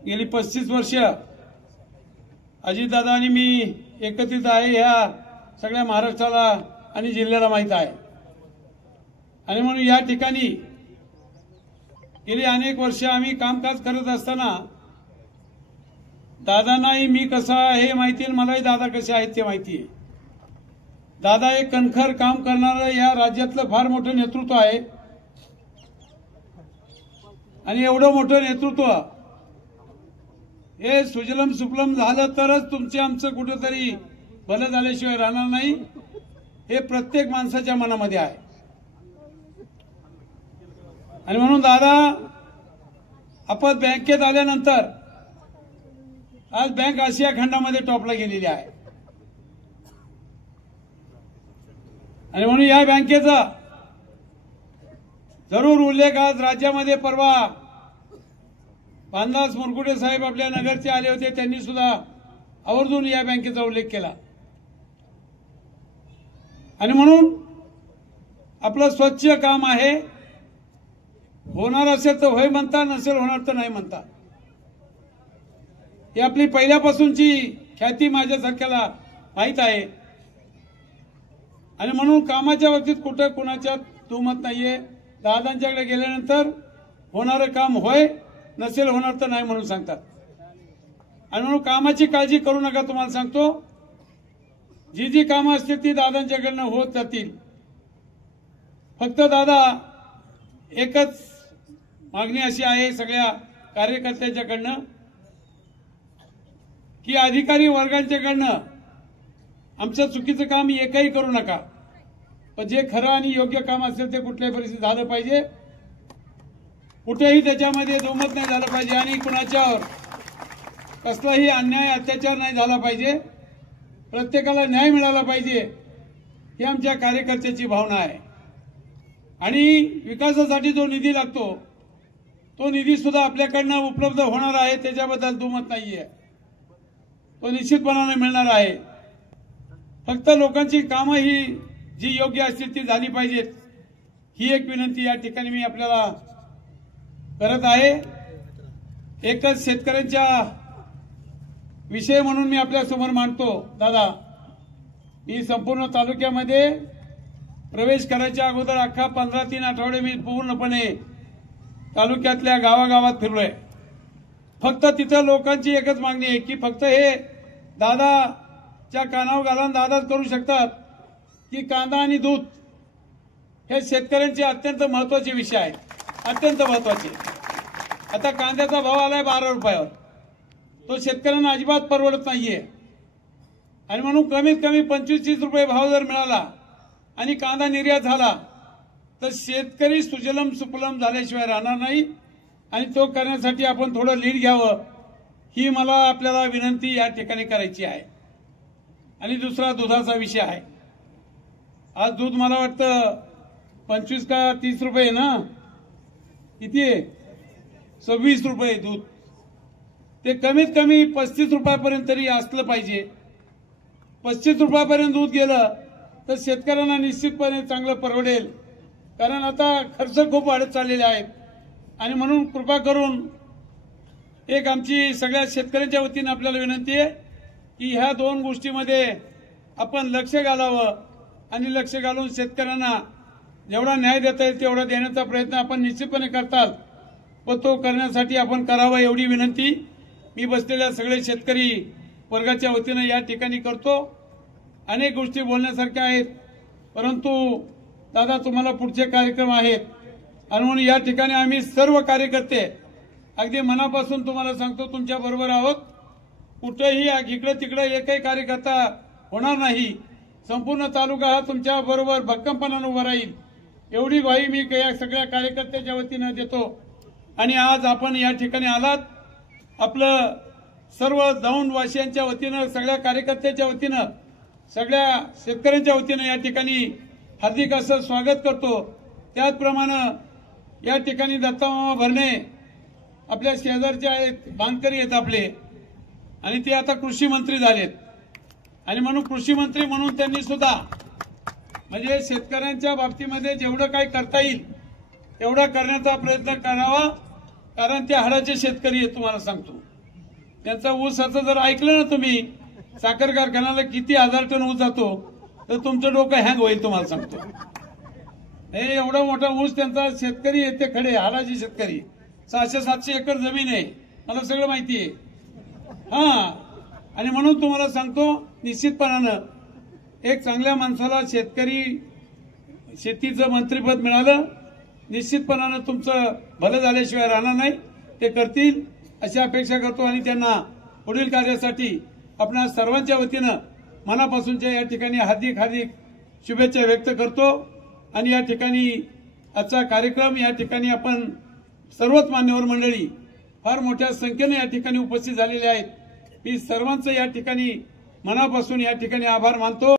गेली 35 वर्ष अजितदादा आणि मी एकत्रित आहे ह्या सगळ्या महाराष्ट्राला आणि जिल्ह्याला माहित आहे। आणि म्हणून या ठिकाणी गेली अनेक वर्ष आम्ही कामकाज करत असताना दादांनाही मी कसा आहे माहिती आहे, मलाही दादा कसे आहेत ते माहिती आहे। दादा एक कणखर काम करणारं या राज्यातलं फार मोठं नेतृत्व आहे आणि एवढं मोठं नेतृत्व हे सुजलम सुफलम झालं तरच तुमचे आमचं कुठेतरी भलं झाल्याशिवाय राहणार नाही, हे प्रत्येक माणसाच्या मनामध्ये आहे। आणि म्हणून दादा आपण बँकेत आल्यानंतर आज बँक आशिया खंडामध्ये टॉपला गेलेली आहे आणि म्हणून या बँकेचा जरूर उल्लेख आज राज्यामध्ये परवा भानदास मुरगुडे साहेब आपल्या नगरचे आले होते, त्यांनी सुद्धा आवर्जून या बँकेचा उल्लेख केला। आणि म्हणून आपलं स्वच्छ काम आहे, होणार असेल तर होय म्हणता, नसेल होणार तर नाही म्हणता, ही आपली पहिल्यापासूनची ख्याती माझ्यासारख्याला माहित आहे। आणि म्हणून कामाच्या बाबतीत कुठं कुणाच्या दुमत नाहीये। दादांच्याकडे गेल्यानंतर होणारं काम होय, नसेल होणार तर नाही म्हणून सांगतात। आणि म्हणून कामाची काळजी करू नका, तुम्हाला सांगतो जी जी कामं असतील ती दादांच्याकडनं होत जातील। फक्त दादा एकच मागणी अशी आहे सगळ्या कार्यकर्त्यांच्याकडनं की अधिकारी वर्गांच्याकडनं आमच्या चुकीचं काम एकही करू नका, पण जे खरं आणि योग्य काम असेल ते कुठल्याही परिस्थितीत झालं पाहिजे, कुठेही त्याच्यामध्ये दुमत नाही झालं पाहिजे आणि कुणाच्यावर कसलाही अन्याय अत्याचार नाही झाला पाहिजे, प्रत्येकाला न्याय मिळाला पाहिजे, ही आमच्या कार्यकर्त्याची भावना आहे। आणि विकासासाठी जो निधी लागतो तो निधी सुद्धा आपल्याकडनं उपलब्ध होणार आहे, त्याच्याबद्दल दुमत नाहीये, तो निश्चितपणाने मिळणार आहे। फक्त लोकांची कामं ही जी योग्य असतील ती झाली पाहिजेत, ही एक विनंती या ठिकाणी मी आपल्याला करत आहे। एकच शेतकऱ्यांच्या विषय म्हणून मी आपल्या समोर मांडतो। दादा, मी संपूर्ण तालुक्यामध्ये प्रवेश करायच्या अगोदर अख्खा 15-3 आठवडे मी पूर्णपणे तालुक्यातल्या गावागावात फिरलोय। फक्त तिथं लोकांची एकच मागणी आहे की फक्त हे दादाच्या कानावर घालून दादाच करू शकतात की कांदा आणि दूध हे शेतकऱ्यांचे अत्यंत महत्वाचे विषय आहेत, अत्यंत महत्वाचे। आता कांद्याचा भाव आलाय 12 रुपयावर, तो शेतकऱ्यांना अजिबात परवडत नाहीये। आणि म्हणून कमीत कमी 25-30 रुपये भाव जर मिळाला आणि कांदा निर्यात झाला तर शेतकरी सुजलम सुफलम झाल्याशिवाय राहणार नाही आणि तो करण्यासाठी आपण थोडं लीड घ्यावं, ही मला आपल्याला विनंती या ठिकाणी करायची आहे। आणि दुसरा दुधाचा विषय आहे। आज दूध मला वाटतं 25 का 30 रुपये ना, किती आहे, 26 रुपये दूध, ते कमीत कमी 35 रुपयापर्यंत तरी असलं पाहिजे। 35 रुपयापर्यंत दूध गेलं तर शेतकऱ्यांना निश्चितपणे चांगलं परवडेल, कारण आता खर्च खूप वाढत चाललेले आहेत। आणि म्हणून कृपा करून एक आमची सगळ्या शेतकऱ्यांच्या वतीने आपल्याला विनंती आहे की ह्या दोन गोष्टीमध्ये आपण लक्ष घालावं आणि लक्ष घालून शेतकऱ्यांना जेवढा न्याय देता येईल तेवढा देण्याचा प्रयत्न आपण निश्चितपणे करताल, व तो करण्यासाठी आपण करावा एवढी विनंती मी बसलेल्या सगळे शेतकरी वर्गाच्या वतीने या ठिकाणी करतो। अनेक गोष्टी बोलण्यासारख्या आहेत, परंतु दादा तुम्हाला पुढचे कार्यक्रम आहेत आणि म्हणून या ठिकाणी आम्ही सर्व कार्यकर्ते अगदी मनापासून तुम्हाला सांगतो तुमच्या बरोबर आहोत। कुठेही इकडे तिकडे एकही कार्यकर्ता होणार नाही, संपूर्ण तालुका हा तुमच्या बरोबर भक्कमपणाने उभा राहील एवढी ग्वाही मी या सगळ्या कार्यकर्त्याच्या वतीने देतो। आणि आज आपण या ठिकाणी आलात, आपलं सर्व दौंडवासियांच्या वतीने, सगळ्या कार्यकर्त्याच्या वतीने, सगळ्या शेतकऱ्यांच्या वतीने या ठिकाणी हार्दिक असं स्वागत करतो। त्याचप्रमाणे या ठिकाणी दत्तामामा भरणे आपल्या शेजारचे आहेत, बांधकरी आहेत आपले, आणि ते आता कृषी मंत्री झालेत आणि म्हणून कृषी मंत्री म्हणून त्यांनी सुद्धा म्हणजे शेतकऱ्यांच्या बाबतीमध्ये जेवढं काही करता येईल तेवढा करण्याचा प्रयत्न करावा, कारण ते हाडाचे शेतकरी आहेत तुम्हाला सांगतो। त्यांचा ऊसाचं जर ऐकलं ना तुम्ही, साखर कारखान्याला किती 1000 टन ऊस जातो, तर तुमचं डोकं हँग होईल तुम्हाला सांगतो. हे एवढा मोठा ऊस त्यांचा शेतकरी येते खडे हालाची शेतकरी 600-700 एकर जमीन आहे, मला सगळं माहिती आहे. हा, आणि म्हणून तुम्हाला सांगतो निश्चितपणानं एक चांगल्या माणसाला शेतकरी शेतीचं मंत्रिपद मिळालं, निश्चितपणानं तुमचं भलं झाल्याशिवाय राहणार नाही, ते करतील अशी अपेक्षा करतो. आणि त्यांना पुढील कार्यासाठी आपल्या सर्वांच्या वतीनं मनापासूनच्या या ठिकाणी हार्दिक शुभेच्छा व्यक्त करतो. आणि या ठिकाणी आजचा कार्यक्रम, या ठिकाणी आपण सर्वच मान्यवर मंडळी फार मोठ्या संख्येने या ठिकाणी उपस्थित झालेले आहेत. मी सर्वांचं या ठिकाणी मनापासून या ठिकाणी आभार मानतो.